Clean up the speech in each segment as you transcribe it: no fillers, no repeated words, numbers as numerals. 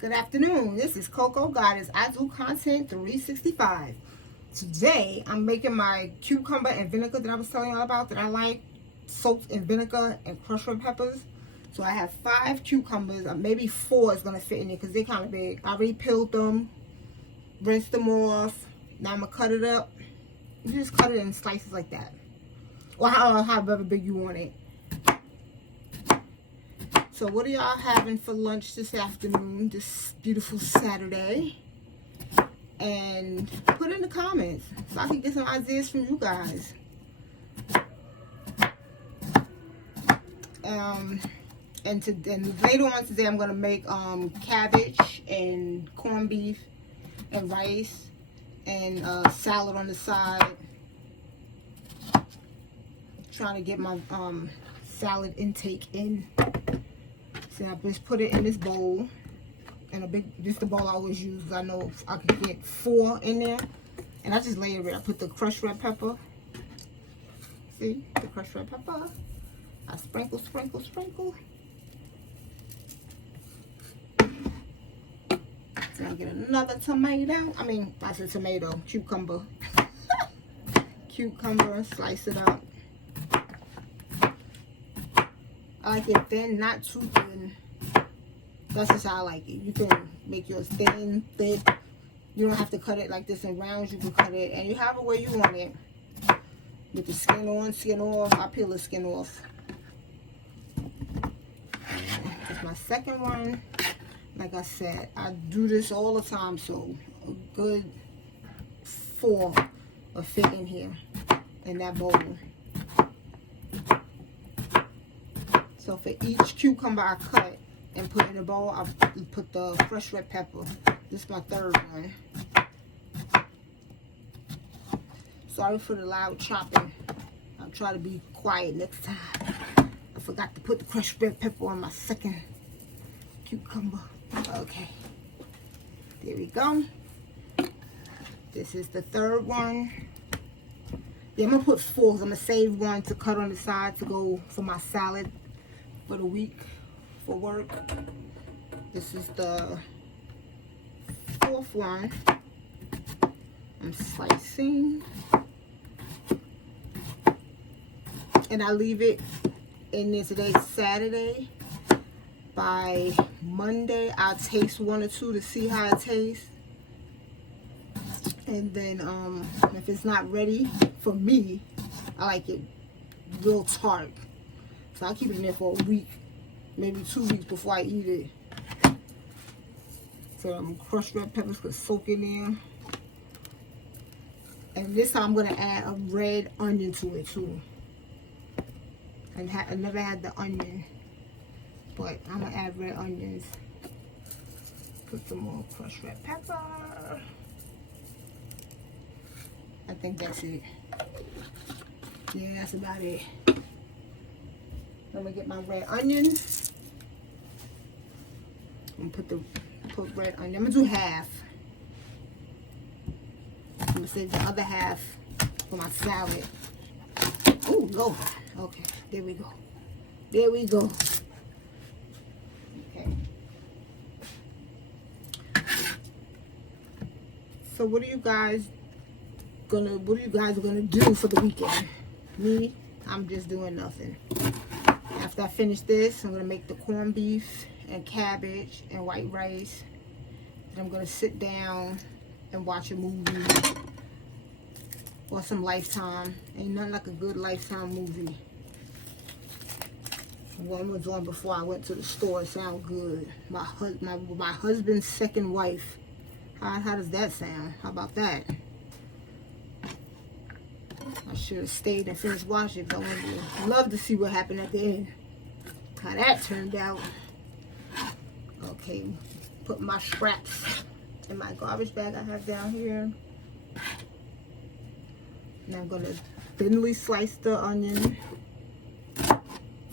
Good afternoon. This is Coco Goddess. I do content 365. Today, I'm making my cucumber and vinegar that I was telling you about that I like, soaked in vinegar and crushed red peppers. So I have 5 cucumbers, maybe 4 is going to fit in there because they're kind of big. I already peeled them, rinsed them off. Now I'm going to cut it up. You just cut it in slices like that. Or however big you want it. So what are y'all having for lunch this afternoon, this beautiful Saturday? And put in the comments so I can get some ideas from you guys. And later on today I'm gonna make cabbage and corned beef and rice and salad on the side. Trying to get my salad intake in. So I just put it in this bowl, and this is the bowl I always use because I know I can get 4 in there, and I just layer it. I put the crushed red pepper. See the crushed red pepper. I sprinkle. Then I get another tomato. I said tomato, cucumber. Cucumber, slice it up. I like it thin, not too thin. That's just how I like it. You can make yours thin, thick. You don't have to cut it like this in rounds. You can cut it, and you have it where you want it. With the skin on, skin off. I peel the skin off. That's my second one. Like I said, I do this all the time, so a good 4 will fit in here, in that bowl. So for each cucumber I cut and put in a bowl, I put the fresh red pepper. This is my 3rd one. Sorry for the loud chopping. I'll try to be quiet next time. I forgot to put the crushed red pepper on my 2nd cucumber. Okay. There we go. This is the 3rd one. Yeah, I'm going to put 4. I'm going to save 1 to cut on the side to go for my salad for the week for work. This is the 4th one. I'm slicing, and I leave it in there. Today's Saturday. By Monday I'll taste 1 or 2 to see how it tastes, and then if it's not ready for me, I like it real tart. So I'll keep it in there for a week, maybe 2 weeks before I eat it. So crushed red peppers could soak in there. And this time I'm going to add a red onion to it too. I never had the onion, but I'm going to add red onions. Put some more crushed red pepper. I think that's it. Yeah, that's about it. I'm gonna get my red onion. I'm gonna put red onion. I'm gonna do half. I'm gonna save the other half for my salad. Oh Lord. Okay, there we go. There we go. Okay. So what are you guys gonna do for the weekend? Me, I'm just doing nothing. After I finish this, I'm going to make the corned beef and cabbage and white rice. And I'm going to sit down and watch a movie or some Lifetime. Ain't nothing like a good Lifetime movie. One was on before I went to the store. It sounded good. My husband's 2nd wife. How does that sound? How about that? I should have stayed and finished watching because I would love to see what happened at the end. How that turned out. Okay, put my scraps in my garbage bag I have down here. Now I'm going to thinly slice the onion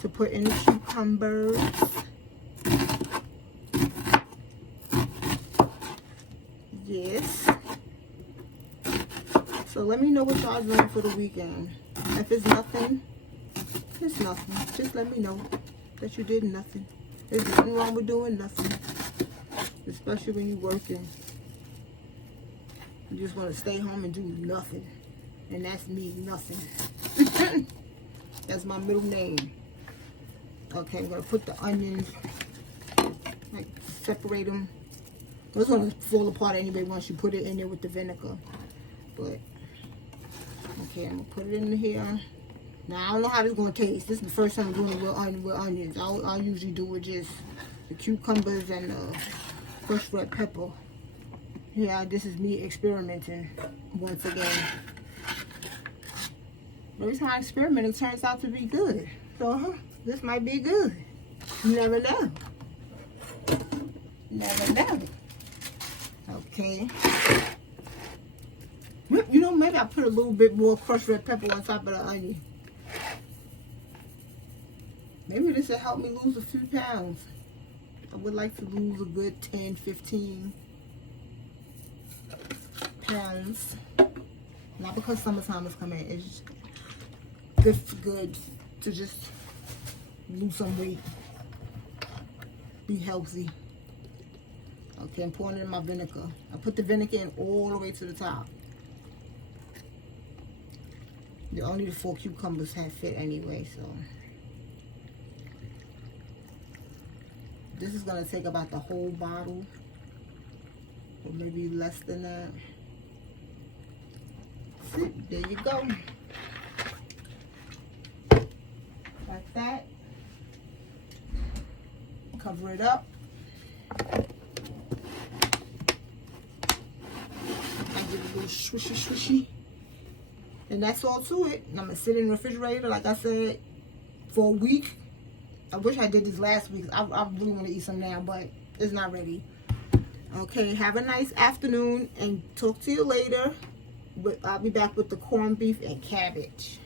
to put in the cucumbers. Yes. So let me know what y'all doing for the weekend. If it's nothing, it's nothing. Just let me know that you did nothing. There's nothing wrong with doing nothing. especially when you're working. You just want to stay home and do nothing. And that's me, nothing. That's my middle name. Okay, I'm going to put the onions, like separate them. It's going to fall apart anyway once you put it in there with the vinegar. But, okay, I'm going to put it in here. Now, I don't know how this is going to taste. This is the first time I'm doing it with onions. I usually do with just the cucumbers and the fresh red pepper. Yeah, this is me experimenting once again. Every time I experiment, it turns out to be good. So, this might be good. You never know. Never know. Okay. You know, maybe I put a little bit more crushed red pepper on top of the onion. Maybe this will help me lose a few pounds. I would like to lose a good 10, 15 pounds. Not because summertime is coming. It's just good to just lose some weight. Be healthy. Okay, I'm pouring it in my vinegar. I put the vinegar in all the way to the top. Only the 4 cucumbers have fit anyway, so. This is going to take about the whole bottle. Or maybe less than that. See, there you go. Like that. Cover it up. And give it a little swishy. And that's all to it. And I'm going to sit in the refrigerator, like I said, for a week. I wish I did this last week. I really want to eat some now, but it's not ready. Okay, have a nice afternoon and talk to you later. I'll be back with the corned beef and cabbage.